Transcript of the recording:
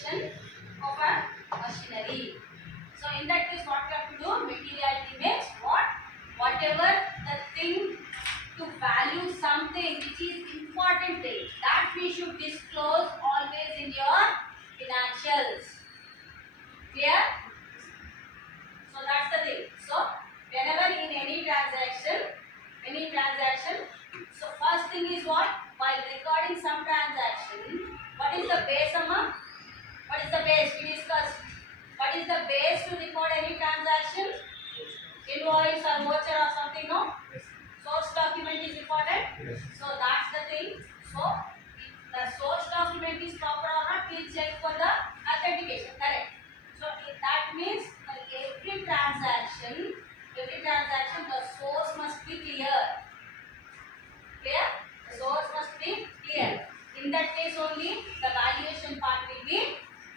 operation of a machinery. So in that case, what we have to do? Materiality means what? Whatever the thing to value something which is important thing, that we should disclose always in your financials. Clear? So that's the thing. So whenever in any transaction, so first thing is what? While recording some transaction, what is the base amount? What is the base? We discussed. What is the base to record any transaction? Invoice or voucher or something, no? Source document is important. So that's the thing. So if the source document is proper or not, we'll check for the authentication. Correct. So that means for every transaction, the source must be clear.